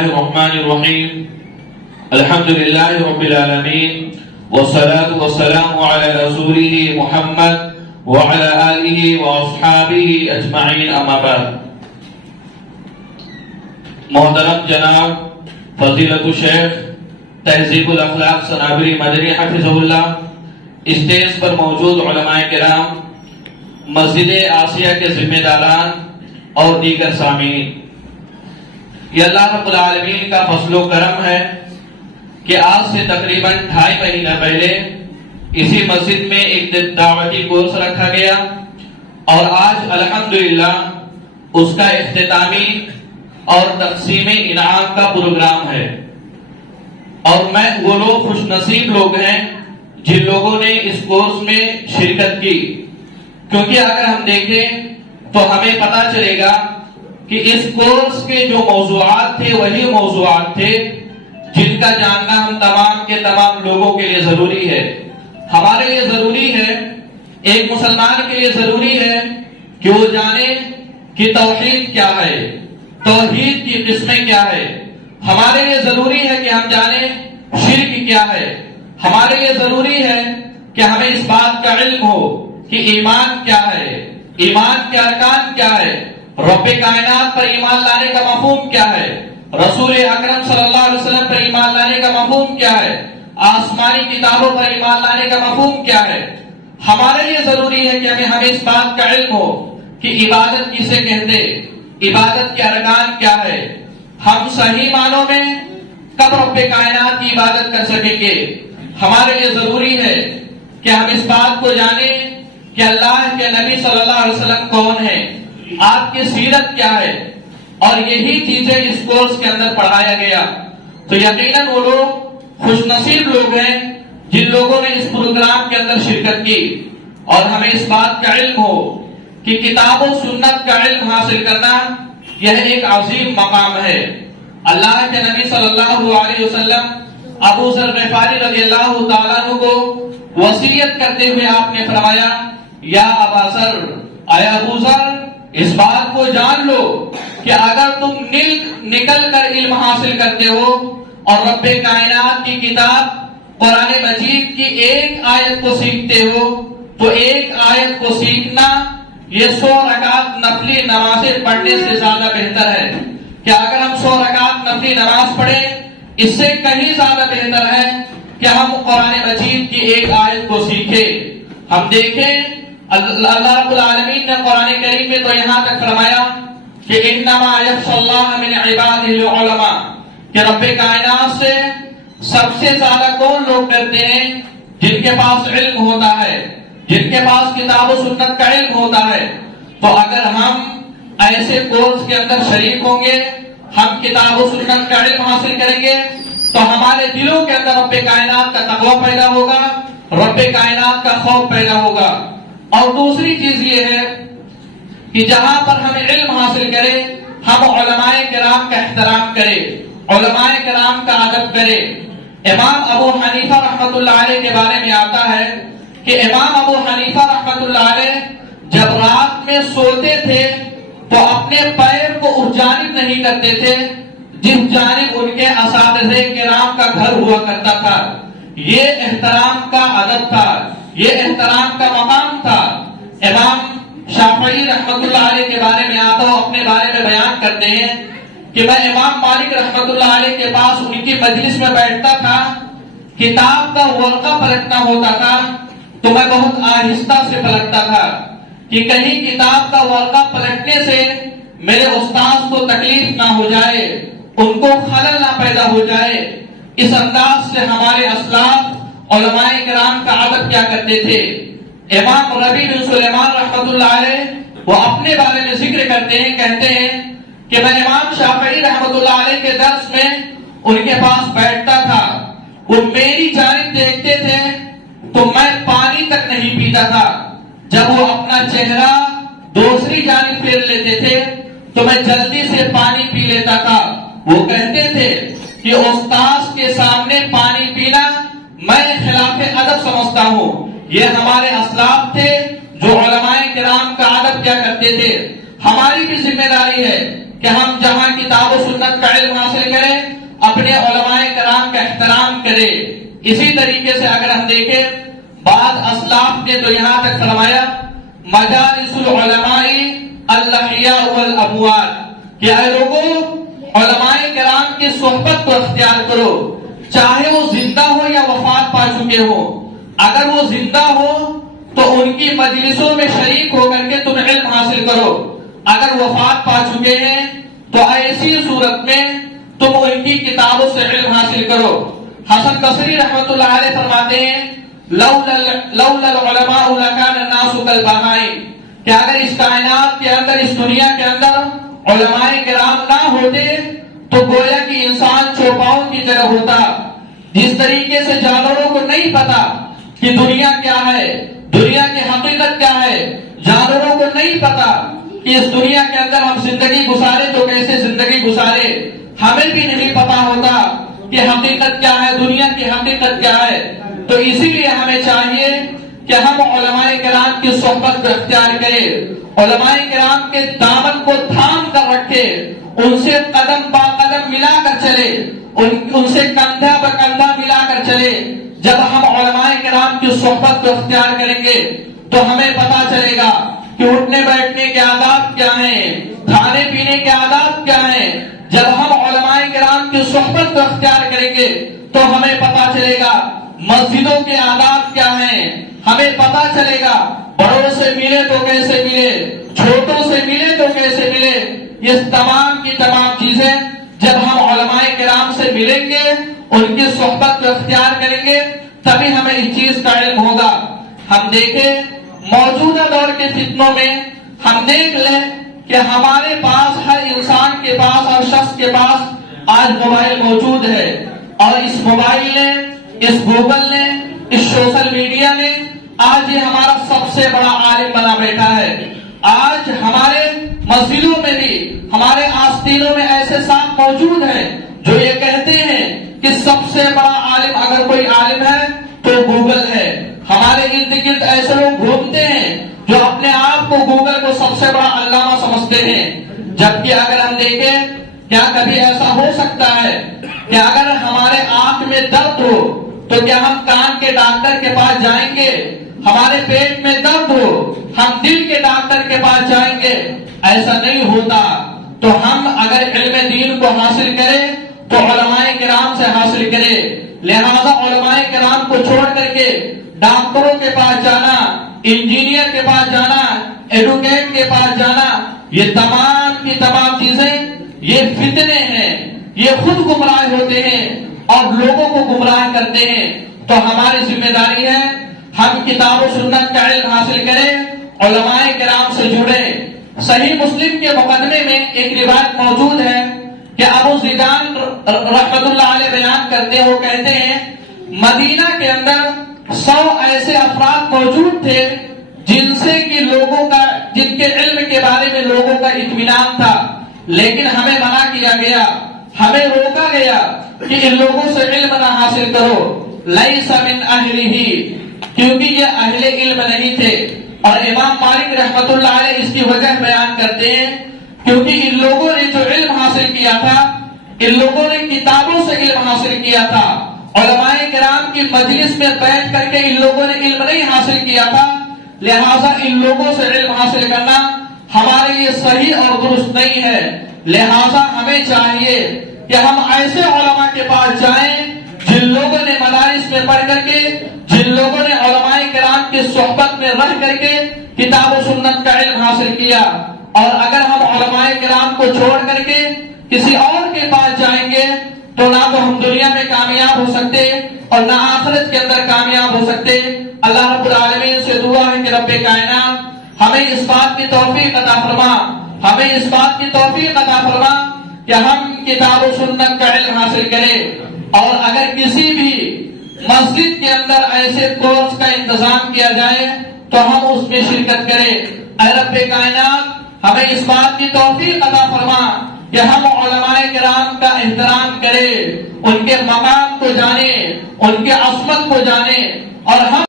الله الرحمن الرحيم الحمد لله رب العالمين والصلاة والسلام على رسوله محمد وعلى آله وأصحابه أجمعين أما بعد. محترم جناب فضیلت الشیخ تہذیب الاخلاق صنابری مدنی حفظہ اللہ، اسٹیج پر موجود علماء کرام، مسجد آسیہ کے ذمہ داران اور دیگر سامعین، یہ اللہ رب العالمین کا فضل و کرم ہے کہ آج سے تقریباً 2.5 مہینہ پہلے اسی مسجد میں ایک دعوتی کورس رکھا گیا اور آج الحمدللہ اس کا اختتامی اور تقسیم انعام کا پروگرام ہے. اور وہ لوگ خوش نصیب لوگ ہیں جن لوگوں نے اس کورس میں شرکت کی، کیونکہ اگر ہم دیکھیں تو ہمیں پتہ چلے گا کہ اس کورس کے جو موضوعات تھے وہی موضوعات تھے جن کا جاننا ہم تمام کے تمام لوگوں کے لیے ضروری ہے. ہمارے لیے ضروری ہے، ایک مسلمان کے لیے ضروری ہے کہ وہ جانے کہ توحید کیا ہے، توحید کی قسمیں کیا ہے. ہمارے لیے ضروری ہے کہ ہم جانیں شرک کیا ہے. ہمارے لیے ضروری ہے کہ ہمیں اس بات کا علم ہو کہ ایمان کیا ہے، ایمان کے ارکان کیا ہے، رب کائنات پر ایمان لانے کا مفہوم کیا ہے، رسول اکرم صلی اللہ علیہ وسلم پر ایمان لانے کا مفہوم کیا ہے، آسمانی کتابوں پر ایمان لانے کا مفہوم کیا ہے. ہمارے لیے ضروری ہے کہ ہمیں اس بات کا علم ہو کہ عبادت کسے کہتے، عبادت کے ارکان کیا ہے. ہم صحیح معنوں میں کب رب کائنات کی عبادت کر سکیں گے. ہمارے لیے ضروری ہے کہ ہم اس بات کو جانیں کہ اللہ کے نبی صلی اللہ علیہ وسلم کون ہیں، آپ کی سیرت کیا ہے، اور یہی چیزیں اس کورس کے اندر پڑھایا گیا. تو یقیناً وہ لوگ خوش نصیب لوگ ہیں جن لوگوں نے اس پروگرام کے اندر شرکت کی. اور ہمیں اس بات کا علم ہو کہ کتاب و سنت کا علم حاصل کرنا یہ ایک عظیم مقام ہے. اللہ کے نبی صلی اللہ علیہ وسلم ابو ذر غفاری رضی اللہ تعالیٰ عنہ کو وصیت کرتے ہوئے آپ نے فرمایا، یا ابا ذر، اے ابو ذر، اس بات کو جان لو کہ اگر تم نکل کر علم حاصل کرتے ہو اور رب کائنات کی کتاب قرآن مجید کی ایک آیت کو سیکھتے ہو تو ایک آیت کو سیکھنا یہ 100 رکعت نفلی نمازیں پڑھنے سے زیادہ بہتر ہے. کہ اگر ہم 100 رکعت نفلی نماز پڑھیں اس سے کہیں زیادہ بہتر ہے کہ ہم قرآن مجید کی ایک آیت کو سیکھیں. ہم دیکھیں اللہ رب العالمین نے قرآن کریم میں تو یہاں تک فرمایا کہ انما یخشی اللہ من عبادہ العلماء، کہ رب کائنات سے سب سے زیادہ کون لوگ ڈرتے ہیں؟ جن کے پاس علم ہوتا ہے، جن کے پاس کتاب و سنت کا علم ہوتا ہے. تو اگر ہم ایسے کورس کے اندر شریک ہوں گے، ہم کتاب و سنت کا علم حاصل کریں گے تو ہمارے دلوں کے اندر رب کائنات کا تقوی پیدا ہوگا، رب کائنات کا خوف پیدا ہوگا. اور دوسری چیز یہ ہے کہ جہاں پر ہمیں علم حاصل کرے ہم علماء کرام کا احترام کرے، علماء کرام کا ادب کرے. امام ابو حنیفہ رحمۃ اللہ علیہ کے بارے میں آتا ہے کہ امام ابو حنیفہ رحمۃ اللہ علیہ جب رات میں سوتے تھے تو اپنے پیر کو اس جانب نہیں کرتے تھے جس جانب ان کے اساتذہ کرام کا گھر ہوا کرتا تھا. یہ احترام کا ادب تھا، یہ احترام کا مقام تھا. امام شافعی رحمۃ اللہ علیہ کے بارے میں آتا ہوں، اپنے بارے میں بیان کرتے ہیں کہ میں امام مالک رحمۃ اللہ علیہ کے پاس ان کی مجلس میں بیٹھتا تھا، کتاب کا ورقہ پلٹنا ہوتا تھا تو میں بہت آہستہ سے پلٹتا تھا کہ کہیں کتاب کا ورقہ پلٹنے سے میرے استاذ کو تکلیف نہ ہو جائے، ان کو خلل نہ پیدا ہو جائے. اس انداز سے ہمارے اسلاف علماء کرام کا ادب کیا کرتے تھے. امام ربیع بن سلیمان رحمۃ اللہ علیہ وہ اپنے بارے میں ذکر کرتے ہیں، کہتے ہیں کہ میں امام شافعی رحمۃ اللہ علیہ کے درس میں ان کے پاس بیٹھتا تھا، وہ میری جانب دیکھتے تھے تو میں پانی تک نہیں پیتا تھا. جب وہ اپنا چہرہ دوسری جانب پھیر لیتے تھے تو میں جلدی سے پانی پی لیتا تھا. وہ کہتے تھے کہ استاذ کے سامنے پانی پینا میں خلاف ادب سمجھتا ہوں. یہ ہمارے اسلاف تھے جو علماء کرام کا ادب کیا کرتے تھے. ہماری بھی ذمہ داری ہے کہ ہم جہاں کتاب و سنت کا علم حاصل کریں اپنے علماء کرام کا احترام کریں. اسی طریقے سے اگر ہم دیکھیں بعض اسلاف نے تو یہاں تک فرمایا مجالس العلماء الاحیاء والاموات کہ اے لوگوں علماء کرام کی صحبت کو اختیار کرو چاہے وہ زندہ ہو یا وفات پا چکے ہو. اگر وہ زندہ ہو تو ان کی مجلسوں میں شریک ہو کر کے تم علم حاصل کرو. اگر وفات پا چکے ہیں تو ایسی صورت میں تم ان کی کتابوں سے علم حاصل کرو. حسن بصری رحمۃ اللہ علیہ فرماتے ہیں لولا العلماء لکان الناس کالبہائم کہ اگر اس کائنات کے اندر اس دنیا کے اندر علماء کرام نہ ہوتے تو گویا کہ انسان چوپاؤں کی طرح ہوتا. جس طریقے سے جانوروں کو نہیں پتا کہ دنیا کیا ہے, دنیا کی حقیقت کیا ہے, جانوروں کو نہیں پتا کہ اس دنیا کے اندر ہم زندگی گزارے تو کیسے زندگی گزارے, ہمیں بھی نہیں پتا ہوتا کہ حقیقت کیا ہے, دنیا کی حقیقت کیا ہے. تو اسی لیے ہمیں چاہیے کہ ہم علماء کرام کی صحبت کو اختیار کریں, علماء کرام کے دامن کو تھام کر رکھے, ان سے قدم با قدم ملا کر چلے, ان سے کندھا با کندھا ملا کر چلے. جب ہم علماء کرام کی صحبت کو اختیار کریں گے تو ہمیں پتا چلے گا کہ اٹھنے بیٹھنے کے آداب کیا ہیں, کھانے پینے کے آداب کیا ہیں. جب ہم علماء کرام کی صحبت کو اختیار کریں گے تو ہمیں پتا چلے گا مسجدوں کے آداب کیا ہیں, ہمیں پتا چلے گا بڑوں سے ملے تو کیسے ملے, چھوٹوں سے ملے تو کیسے ملے. یہ تمام کی تمام چیزیں جب ہم علماء کرام سے ملیں گے, ان کی صحبت کو اختیار کریں گے, تبھی ہمیں اس چیز کا علم ہوگا. ہم دیکھیں موجودہ دور کے فتنوں میں ہم دیکھ لیں کہ ہمارے پاس, ہر انسان کے پاس, ہر شخص کے پاس آج موبائل موجود ہے, اور اس موبائل نے, اس گوگل نے, اس سوشل میڈیا نے آج یہ ہمارا سب سے بڑا عالم بنا بیٹھا ہے. آج ہمارے مسجدوں میں بھی, ہمارے آستینوں میں ایسے صاحب موجود ہیں جو یہ کہتے ہیں کہ سب سے بڑا عالم اگر کوئی عالم ہے تو گوگل ہے. ہمارے ارد گرد ایسے لوگ گھومتے ہیں جو اپنے آپ کو گوگل کو سب سے بڑا علامہ سمجھتے ہیں. جبکہ اگر ہم دیکھیں کیا کبھی ایسا ہو سکتا ہے کہ اگر ہمارے آنکھ میں درد ہو تو کیا ہم کان کے ڈاکٹر کے پاس جائیں گے, ہمارے پیٹ میں درد ہو ہم دل کے ڈاکٹر کے پاس جائیں گے؟ ایسا نہیں ہوتا. تو ہم اگر علم دین کو حاصل کریں تو علماء کرام سے حاصل کریں. لہذا علماء کرام کو چھوڑ کر کے ڈاکٹروں کے پاس جانا, انجینئر کے پاس جانا, ایڈوکیٹ کے پاس جانا, یہ تمام کی تمام چیزیں یہ فتنے ہیں, یہ خود گمراہ ہوتے ہیں اور لوگوں کو گمراہ کرتے ہیں. تو ہماری ذمہ داری ہے ہم کتاب و سنت کا علم حاصل کریں, علماء کرام سے جڑیں. صحیح مسلم کے مقدمے میں ایک روایت موجود ہے کہ ابو زیدان رحمت اللہ علیہ بیان کرتے ہو کہتے ہیں مدینہ کے اندر 100 ایسے افراد موجود تھے جن سے کہ لوگوں کا, جن کے علم کے بارے میں لوگوں کا اطمینان تھا, لیکن ہمیں منع کیا گیا, ہمیں روکا گیا کہ ان لوگوں سے علم نہ حاصل کرو. لیس من اہلہ, کیونکہ یہ اہل علم نہیں تھے. اور امام مالک رحمت اللہ علیہ اس کی وجہ بیان کرتے ہیں کیونکہ ان لوگوں نے جو علم حاصل کیا تھا, ان لوگوں نے کتابوں سے علم حاصل کیا تھا, علماء کرام کی مجلس میں بیٹھ کر کے ان لوگوں نے علم نہیں حاصل کیا تھا. لہذا ان لوگوں سے علم حاصل کرنا ہمارے لیے صحیح اور درست نہیں ہے. لہذا ہمیں چاہیے کہ ہم ایسے علماء کے پاس جائیں جن لوگوں نے مدارس میں پڑھ کر کے, جن لوگوں نے علماء کرام کی صحبت میں رہ کر کے کتاب و سنت کا علم حاصل کیا. اور اگر ہم علماء کرام کو چھوڑ کر کے کسی اور کے پاس جائیں گے تو نہ تو ہم دنیا میں کامیاب ہو سکتے اور نہ آخرت کے اندر کامیاب ہو سکتے. اللہ رب العالمین سے دعا ہے کہ رب کائنات ہمیں اس بات کی توفیق عطا فرما, ہمیں اس بات کی توفیق عطا فرما کہ ہم کتاب و سنت کا علم حاصل کریں. اور اگر کسی بھی مسجد کے اندر ایسے کورس کا انتظام کیا جائے تو ہم اس میں شرکت کریں. اے رب کائنات ہمیں اس بات کی توفیق عطا فرما کہ ہم علماء کرام کا احترام کریں, ان کے مقام کو جانیں, ان کے عصمت کو جانیں, اور ہم